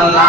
আল্লাহ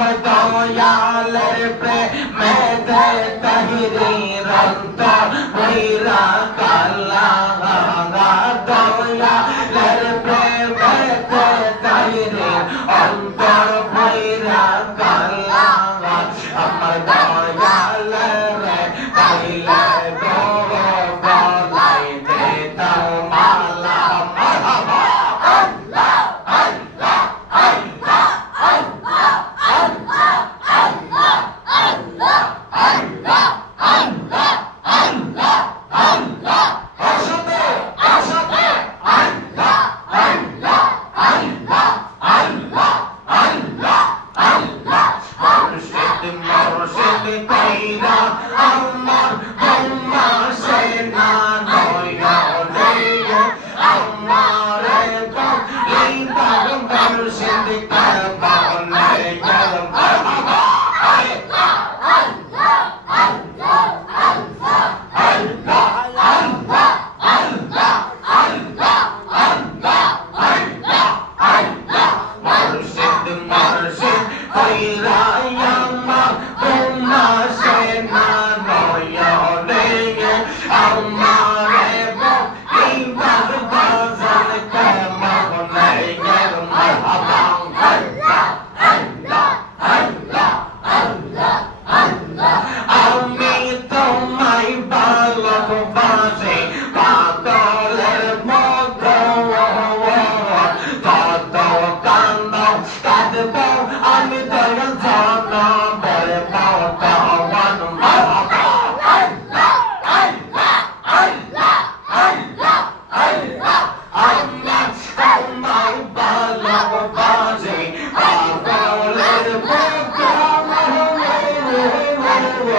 दो याल पे मैं दे तहरी रख दो मेरा काला हरा दो याल पे मैं दे तहरी अंदर আমি পাই সেনা।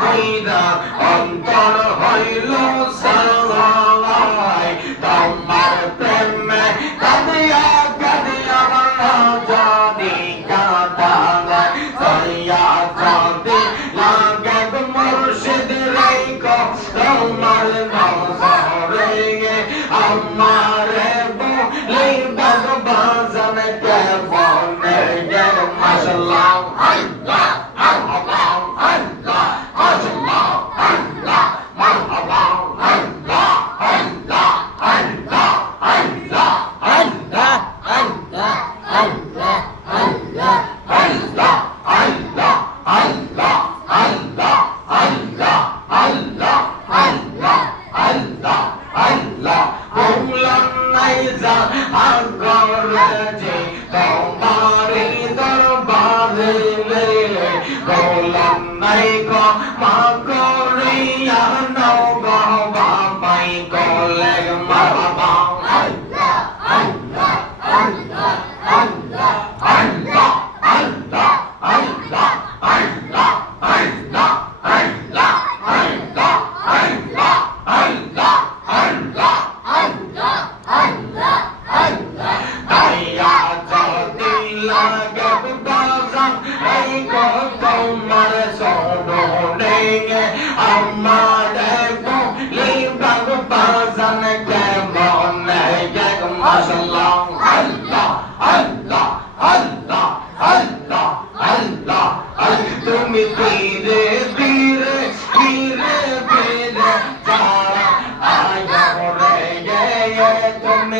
Freedom, I'm gonna hide Bang, bang. মা